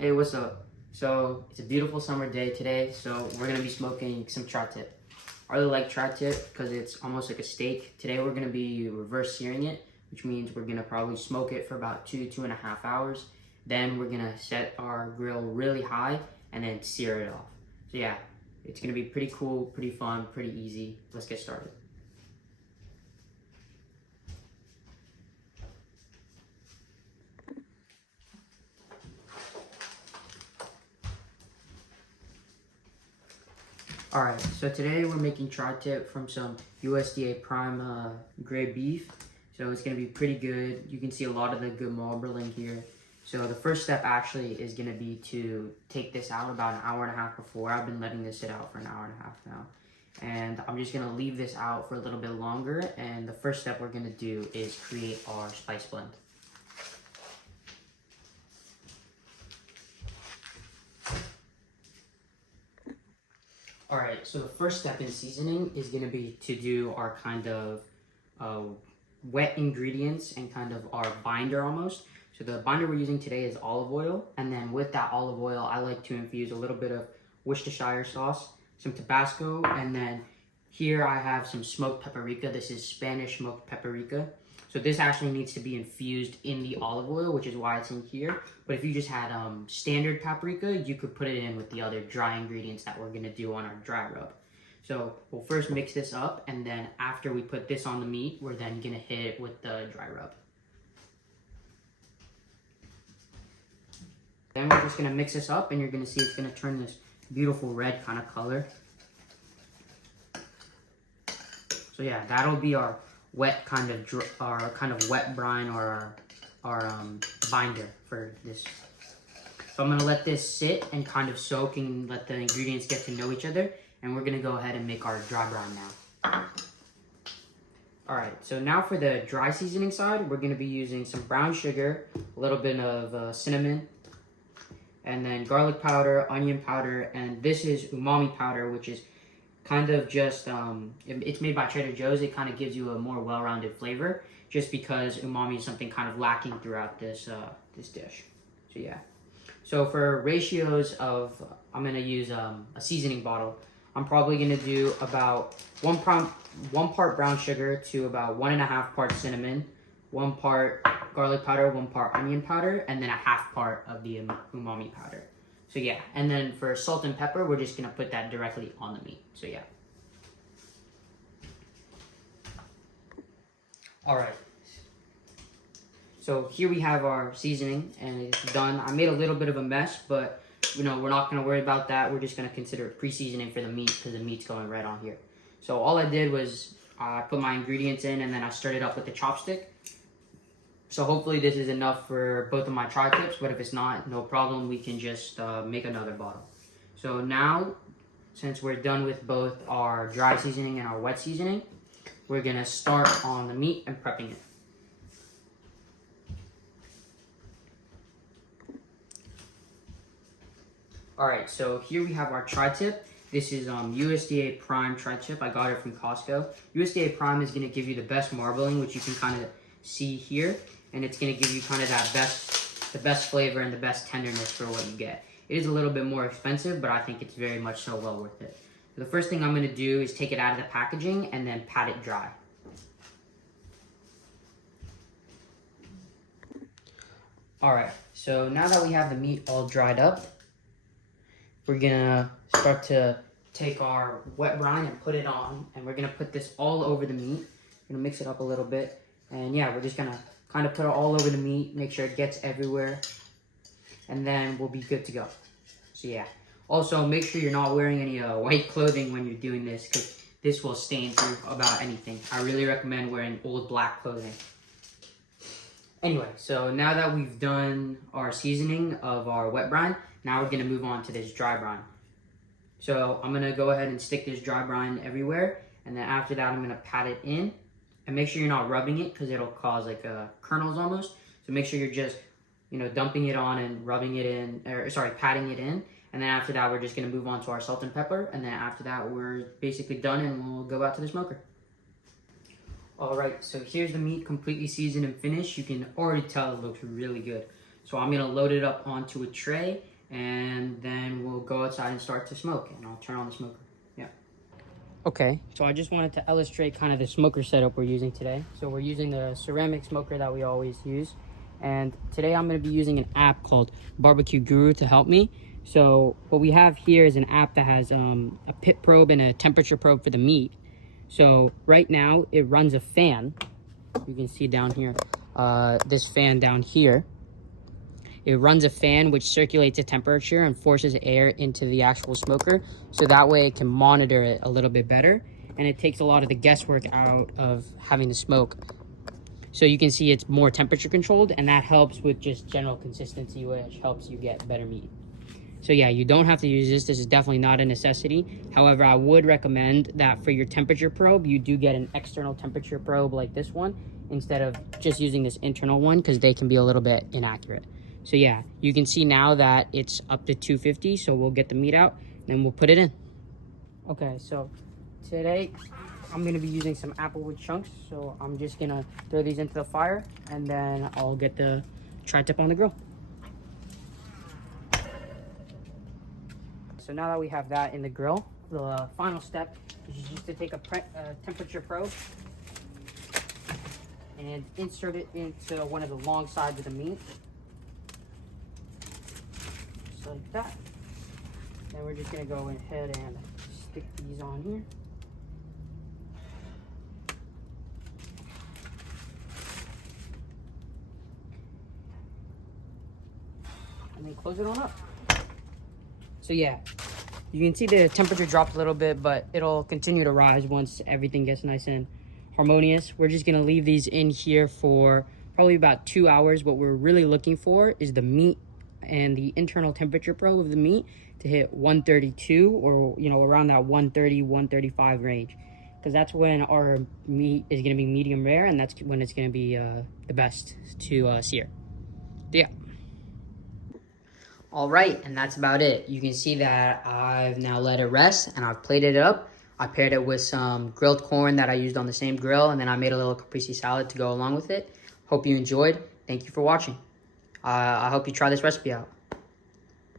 Hey, what's up? So it's a beautiful summer day today, so we're gonna be smoking some tri-tip. I really like tri-tip because it's almost like a steak. Today we're gonna be reverse searing it, which means we're gonna probably smoke it for about 2.5 hours. Then we're gonna set our grill really high and then sear it off. So yeah, it's gonna be pretty cool, pretty fun, pretty easy. Let's get started. Alright, so today we're making tri-tip from some USDA Prime gray beef. So it's going to be pretty good. You can see a lot of the good marbling here. So the first step actually is going to be to take this out about an hour and a half before. I've been letting this sit out for an hour and a half now. And I'm just going to leave this out for a little bit longer. And the first step we're going to do is create our spice blend. Alright, so the first step in seasoning is going to be to do our kind of wet ingredients and kind of our binder almost. So the binder we're using today is olive oil, and then with that olive oil I like to infuse a little bit of Worcestershire sauce, some Tabasco, and then here I have some smoked paprika. This is Spanish smoked paprika. So this actually needs to be infused in the olive oil, which is why it's in here. But if you just had standard paprika, you could put it in with the other dry ingredients that we're gonna do on our dry rub. So we'll first mix this up, and then after we put this on the meat, we're then gonna hit it with the dry rub. Then we're just gonna mix this up, and you're gonna see it's gonna turn this beautiful red kind of color. So yeah, that'll be our wet kind of wet brine or our binder for this. So I'm gonna let this sit and kind of soak and let the ingredients get to know each other, and we're gonna go ahead and make our dry brine now. Alright, so now for the dry seasoning side, we're gonna be using some brown sugar, a little bit of cinnamon, and then garlic powder, onion powder, and this is umami powder, which is kind of just, it's made by Trader Joe's. It kind of gives you a more well-rounded flavor, just because umami is something kind of lacking throughout this this dish. So yeah. So for ratios of, I'm gonna use a seasoning bottle. I'm probably gonna do about one part brown sugar to about 1.5 parts cinnamon, 1 part garlic powder, 1 part onion powder, and then a half part of the umami powder. So yeah, and then for salt and pepper, we're just gonna put that directly on the meat. So yeah. All right. So here we have our seasoning, and it's done. I made a little bit of a mess, but you know, we're not gonna worry about that. We're just gonna consider it pre-seasoning for the meat because the meat's going right on here. So all I did was I put my ingredients in, and then I stirred it up with the chopstick. So hopefully this is enough for both of my tri-tips, but if it's not, no problem. We can just make another bottle. So now, since we're done with both our dry seasoning and our wet seasoning, we're gonna start on the meat and prepping it. All right, so here we have our tri-tip. This is USDA Prime tri-tip. I got it from Costco. USDA Prime is gonna give you the best marbling, which you can kind of see here. And it's gonna give you kind of the best flavor and the best tenderness for what you get. It is a little bit more expensive, but I think it's very much so well worth it. So the first thing I'm gonna do is take it out of the packaging and then pat it dry. All right, so now that we have the meat all dried up, we're gonna start to take our wet brine and put it on, and we're gonna put this all over the meat. We're gonna mix it up a little bit, and yeah, we're just gonna kind of put it all over the meat, make sure it gets everywhere, and then we'll be good to go. So yeah. Also, make sure you're not wearing any white clothing when you're doing this, because this will stain through about anything. I really recommend wearing old black clothing. Anyway, so now that we've done our seasoning of our wet brine, now we're gonna move on to this dry brine. So I'm gonna go ahead and stick this dry brine everywhere, and then after that I'm gonna pat it in. And make sure you're not rubbing it because it'll cause like kernels almost. So make sure you're just, you know, dumping it on and rubbing it in, or sorry, patting it in. And then after that, we're just gonna move on to our salt and pepper. And then after that, we're basically done and we'll go out to the smoker. All right, so here's the meat completely seasoned and finished. You can already tell it looks really good. So I'm gonna load it up onto a tray, and then we'll go outside and start to smoke, and I'll turn on the smoker. Yeah. Okay, so I just wanted to illustrate kind of the smoker setup we're using today. So we're using the ceramic smoker that we always use. And today I'm going to be using an app called Barbecue Guru to help me. So what we have here is an app that has a pit probe and a temperature probe for the meat. So right now it runs a fan. You can see down here, this fan down here. It runs a fan which circulates the temperature and forces air into the actual smoker. So that way it can monitor it a little bit better. And it takes a lot of the guesswork out of having to smoke. So you can see it's more temperature controlled, and that helps with just general consistency, which helps you get better meat. So yeah, you don't have to use this. This is definitely not a necessity. However, I would recommend that for your temperature probe, you do get an external temperature probe like this one instead of just using this internal one, because they can be a little bit inaccurate. So yeah, you can see now that it's up to 250, so we'll get the meat out, and we'll put it in. Okay, so today I'm gonna be using some applewood chunks, so I'm just gonna throw these into the fire, and then I'll get the tri-tip on the grill. So now that we have that in the grill, the final step is just to take a temperature probe and insert it into one of the long sides of the meat. Just like that. Then we're just gonna go ahead and stick these on here. And then close it on up. So yeah, you can see the temperature dropped a little bit, but it'll continue to rise once everything gets nice and harmonious. We're just gonna leave these in here for probably about 2 hours. What we're really looking for is the meat and the internal temperature probe of the meat to hit 132, or around that 130, 135 range, because that's when our meat is gonna be medium rare, and that's when it's gonna be the best to sear. Yeah. All right, and that's about it. You can see that I've now let it rest, and I've plated it up. I paired it with some grilled corn that I used on the same grill, and then I made a little caprese salad to go along with it. Hope you enjoyed. Thank you for watching. I hope you try this recipe out.